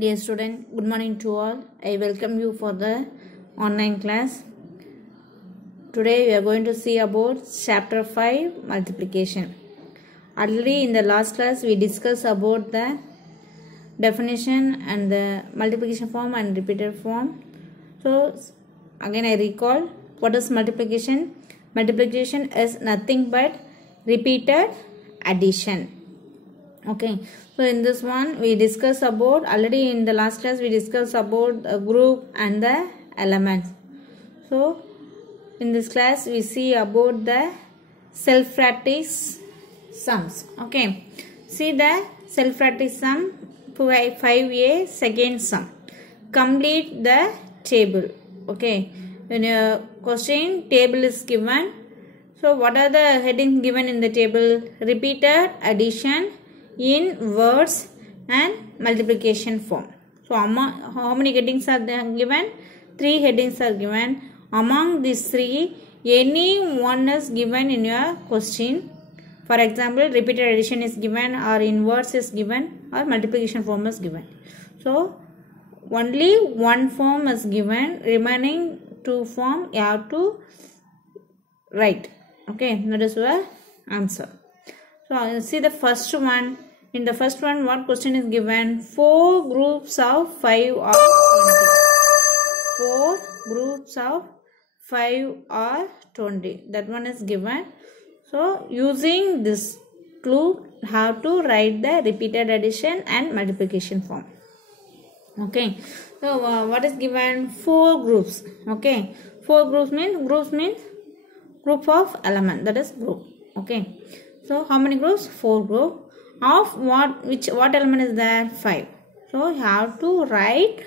Dear student, good morning to all. I welcome you for the online class. Today we are going to see about chapter 5 multiplication. Already in the last class we discussed about the definition and the multiplication form and repeated form. So again I recall what is multiplication. Multiplication is nothing but repeated addition. Okay, so in this one we discuss about, already in the last class we discussed about the group and the elements. So in this class we see about the self-practice sums. Okay, see the self-practice sum 5a second sum. Complete the table. Okay, when a question table is given, so what are the headings given in the table? Repeated addition in words and multiplication form. So how many headings are given? 3 headings are given. Among these 3, any one is given in your question. For example, repeated addition is given, or in words is given, or multiplication form is given. So only one form is given, remaining 2 form you have to write. Okay, that is your answer. So see the first one. In the first one, what question is given? 4 groups of 5 or 20. 4 groups of 5 or 20. That one is given. So using this clue, how to write the repeated addition and multiplication form. Okay. So what is given? 4 groups. Okay. 4 groups means group of element. That is group. Okay. So how many groups? 4 groups. Of what element is there? 5. So you have to write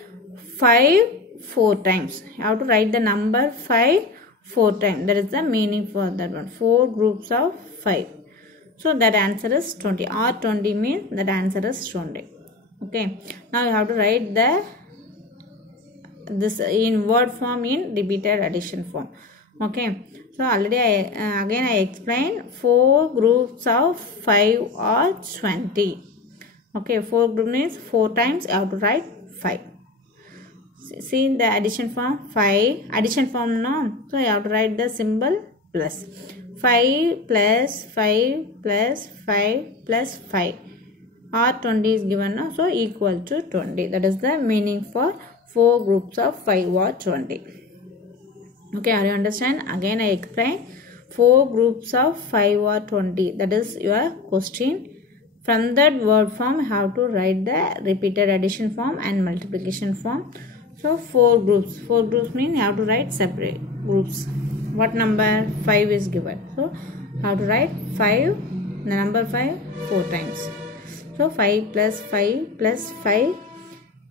5 4 times. You have to write the number 5 4 times. That is the meaning for that one. 4 groups of 5. So that answer is 20. Or 20 means that answer is 20. Okay. Now you have to write this in word form, in repeated addition form. Okay. So already I explained 4 groups of 5 or 20. Okay, 4 group means 4 times you have to write 5. See in the addition form, 5 addition form, no, so you have to write the symbol plus. 5 plus 5 plus 5 plus 5 or 20 is given, no? So equal to 20. That is the meaning for 4 groups of 5 or 20. Okay, are you understand? Again I explain 4 groups of 5 or 20. That is your question. From that word form, how to write the repeated addition form and multiplication form. So 4 groups. 4 groups mean you have to write separate groups. What number? 5 is given. So how to write 5, the number 5 4 times. So 5 plus 5 plus 5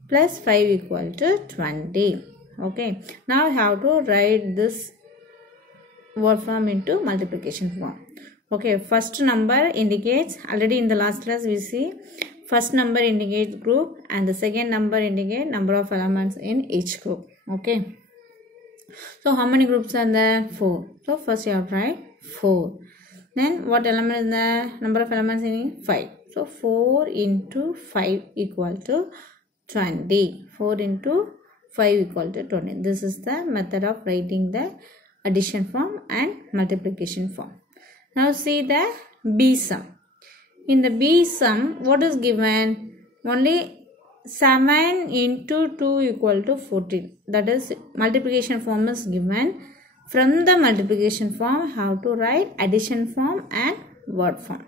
plus 5 equal to 20. Okay, now I have to write this word form into multiplication form. Okay, first number indicates, already in the last class we see first number indicates group and the second number indicates number of elements in each group. Okay, so how many groups are there? 4. So first you have to write 4. Then what element is there? Number of elements in 5. So 4 into 5 equal to 20. 4 into 5 equal to 20. This is the method of writing the addition form and multiplication form. Now see the B sum. In the B sum, what is given? Only 7 into 2 equal to 14. That is multiplication form is given. From the multiplication form, how to write addition form and word form.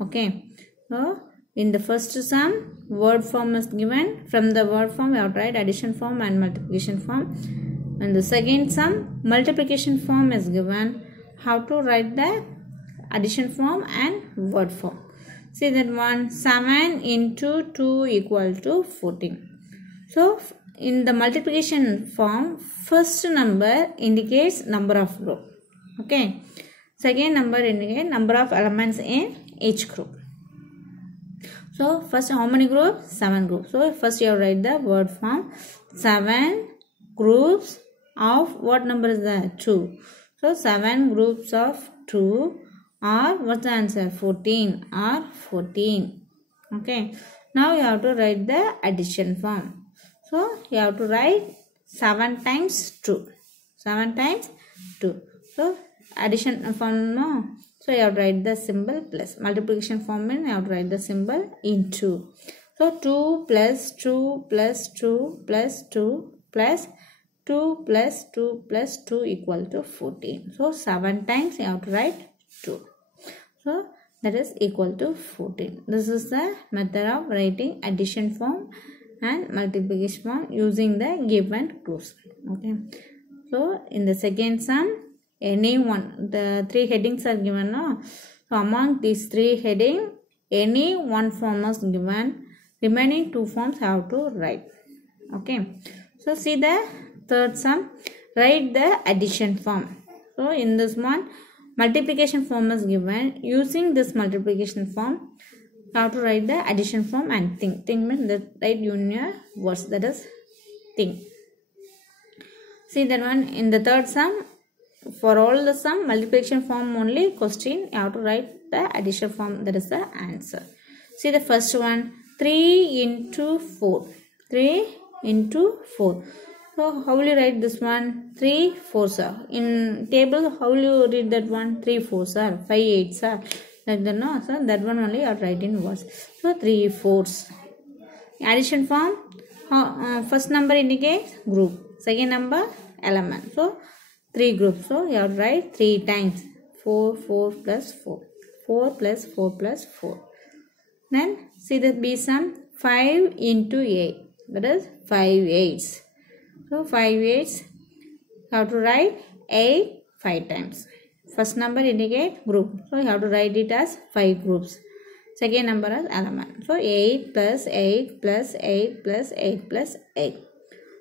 Okay. So in the first sum, word form is given. From the word form, we have to write addition form and multiplication form. And the second sum, multiplication form is given. How to write the addition form and word form. See that one, 7 into 2 equal to 14. So in the multiplication form, first number indicates number of group. Okay. Second number indicates number of elements in each group. So first how many groups? 7 groups. So first you have to write the word form. 7 groups of what number is that? 2. So 7 groups of 2 or what's the answer? 14 or 14. Okay. Now you have to write the addition form. So you have to write 7 times 2. 7 times 2. So addition form, no. So you have to write the symbol plus. Multiplication form means you have to write the symbol into. So 2 plus 2 plus 2 plus 2 plus 2 plus 2 plus 2 equal to 14. So 7 times you have to write 2. So that is equal to 14. This is the method of writing addition form and multiplication form using the given clues. Okay. So in the second sum, any one, the 3 headings are given. No? So among these 3 headings, any one form is given. Remaining 2 forms have to write. Okay. So see the third sum. Write the addition form. So in this one, multiplication form is given. Using this multiplication form, you have to write the addition form and think. Think means that write union words, that is think. See that one in the third sum, for all the sum, multiplication form only question, you have to write the addition form, that is the answer. See the first one, 3 into 4. 3 into 4. So how will you write this one? 3 4s are. In table, how will you read that one? 3 4s are, 5 8s are. Like that, no? So that one only you are writing words. So 3 4s. Addition form, first number indicates group. Second number element. So 3 groups. So you have to write 3 times. 4 4 plus 4. 4 plus 4 plus 4. Then see the B sum, 5 into 8. That is 5 8s. So 5 8s, you have to write 8 5 times. First number indicate group. So you have to write it as 5 groups. Second number as element. So 8 plus 8 plus 8 plus 8 plus 8.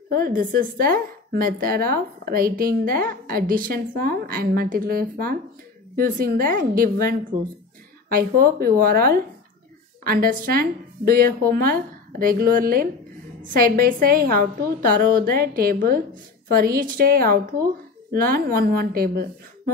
So this is the method of writing the addition form and multiplication form using the given clues. I hope you are all understand. Do your homework regularly. Side by side, you have to thorough the table. For each day, you have to learn one table. No